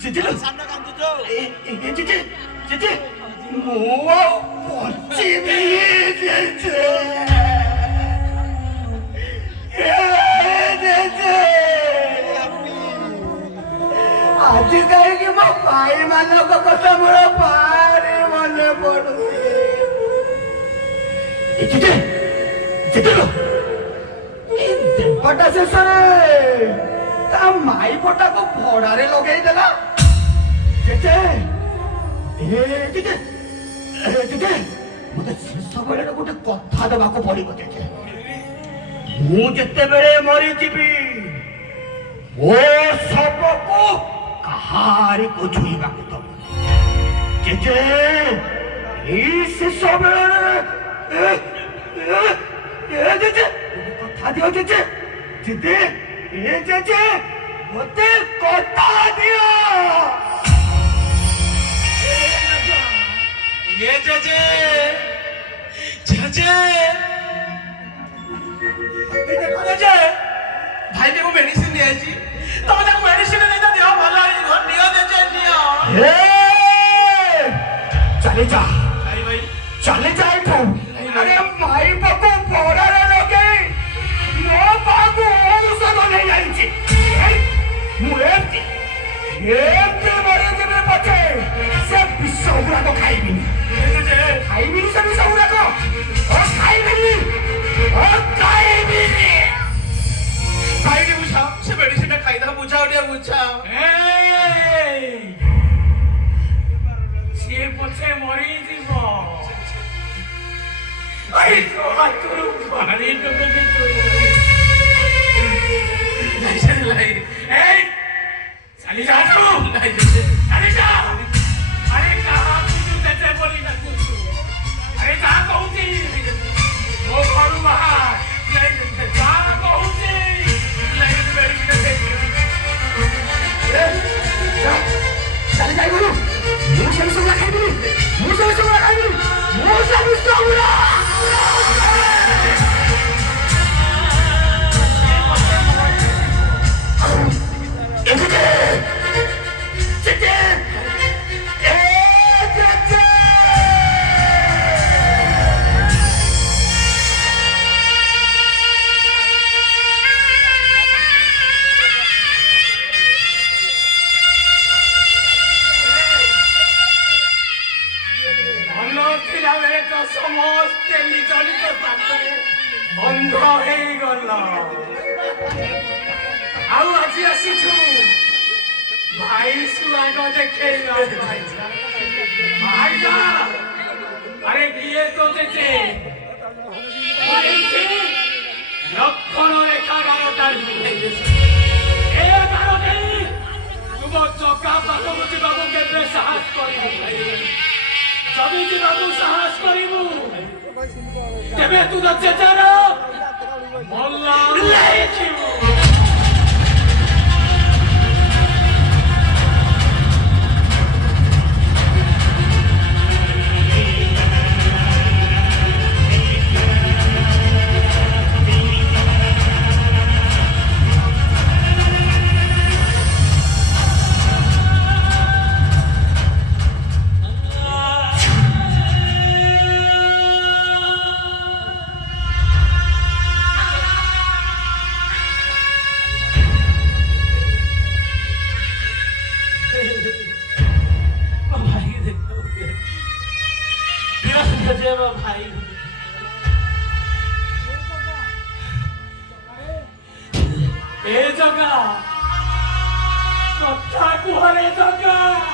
제제로 산나 간두죠. 제제 뭐와 멋짐이 제제 아직 알기 뭐 말만 하고 거sam으로 발이 몰래 버르지 제대로 이 대파টা শেষରେ ତା ମାଇ ପଟାକୁ ଭଡ଼ାରେ ଲଗେଇ ଦେଲା ଯେତେ ମତେ ଶେଷ ବେଳରେ ଗୋଟେ କଥା ଦେବାକୁ ପଡ଼ିବ ଯେତେ ମୁଁ ଯେତେବେଳେ ମରିଯିବି ମୋ ଶବକୁ କାହାରିକୁ ଛୁଇଁବାକୁ ଦବ ଯେତେ ଏଇ ଶେଷ ବେଳରେ কথা দিও জেজে জেজে জেজে মতে কথা দিও ये जजे जजे देखो जजे भाई देखो मेडिसिन दिया जी तब तक मेडिसिन नहीं था दिया भला ही घर दिया जजे दिया चले जा भाई भाई चले जाए तू अरे माई बापू भड़ारे लगे ମୋ ପାଖକୁ ଔଷଧ ନେଇ ଯାଇଛି ମୁଁ ଏମିତି ମରିଯିବି ପଛେ ସେ ବିଷ ଗୁଡାକ ଖାଇବିନି ସେ ବିଷ ଗୁଡାକ ଖାଇବିନି भाई ने पूछा से मेडिसिन खाई था पूछा उठिया पूछा ସିଏ ପଛେ ମରିଯିବ ଆଇ ତୋ ହାତରୁ ପାଣି ଟୋପେ नहीं चल लाई এই ଚାଲି ଯା ତୁ नहीं जजे ଚାଲି ଯା ଆରେ କାହାକୁ ତୁ କେତେ ବୋଲି ଡାକୁଛୁ ଆରେ ଯାହା କହୁଛି ମୋ ଘରୁ ବାହାର ଯାହା କହୁଛି ଚାଲି ଯାଇ ଗଲୁ ମୁଁ ସେ ବିଷ ଗୁଡା ଖାଇବିନି ମୁଁ ସେ ବିଷ ଗୁଡା ଖାଇବିନି ମୁଁ ସେ ବିଷ ଗୁଡା ଥିଲାବେଳେ ତ ସମସ୍ତେ ନିଜ ନିଜ ପାଖରେ ଅନ୍ଧ ହେଇଗଲ ଆଉ ଆଜି ଆସିଛୁ ଭାଇ ସୁଆଗ ଦେଖେଇବା আরে গিয়ে তো যেতে লক্ষণ রেখা 11টার এ কারণে তুম চকা বাবুজি বাবুকে সাহস করিবু যদি বাবু সাহস করিবু তেবে তু যেতার মল্লা লেখিবু ए जगह कथा कुहरे जगह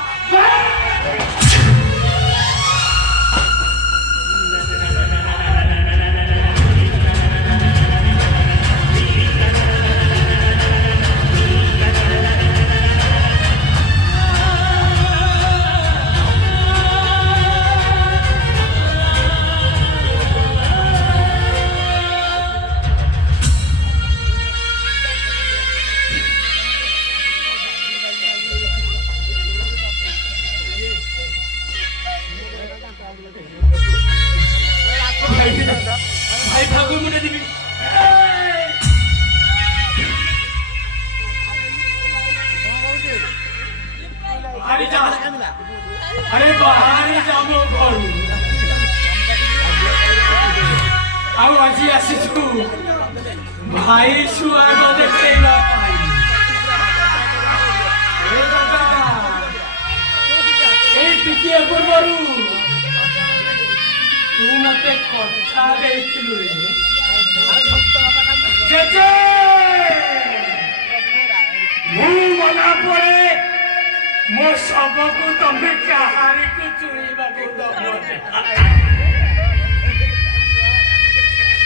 ବାହାରି ଯା ଆରେ ବାହାରି ଯା ମୋ ଘରୁ ଆଉ ଆଜି ଆସିଛୁ ଭାଇ ଛୁଆର ଦେଖେଇବା ପାଇଁ ଏ ଦାଦା এই ଟିକିଏ ପୂର୍ବରୁ ତୁ ମତେ କଥା ଦେଇଥିଲୁ ଜେଜେ ମୁଁ ମନା ପରେ ମୋ ଶବକୁ ତମେ କାହାରିକୁ ଛୁଇଁବାକୁ ଦବନି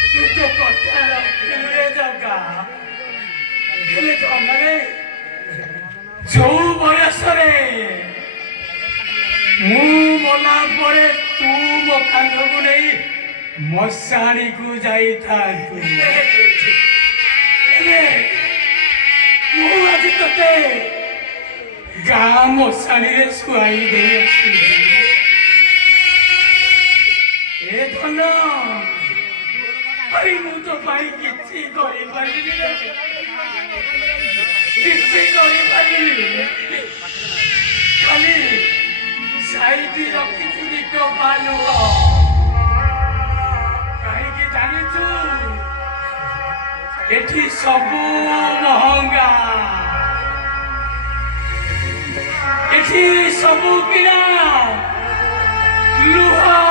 ତୁ ତ କଥା ରଖିଲୁ ରେ ଜଗା ହେଲେ ତମେ ଯୋଉ ବୟସରେ ମୁଁ ମଲା ପରେ ତୁ ମୋ କାନ୍ଧକୁ ନେଇ ମଶାଣିକୁ ଯାଇଥାନ୍ତୁ ହେଲେ ମୁଁ ଆଜି ତତେ ଗାଁ ମଶାଣିରେ ଶୁଆଇ ଦେଇ ଆସିଲି ଏ ଧନ ଆରେ ମୁଁ ତ ପାଇଁ କିଛି କରିପାରିଲି ଖାଲି ସାଇତି ରଖିଥିଲି ତୋ ଭାଲୁ କାହିଁକି ଜାଣିଛୁ ଏଠି ସବୁ ମହଙ୍ଗା ଏଠି ସବୁ କିଣା ଲୁହ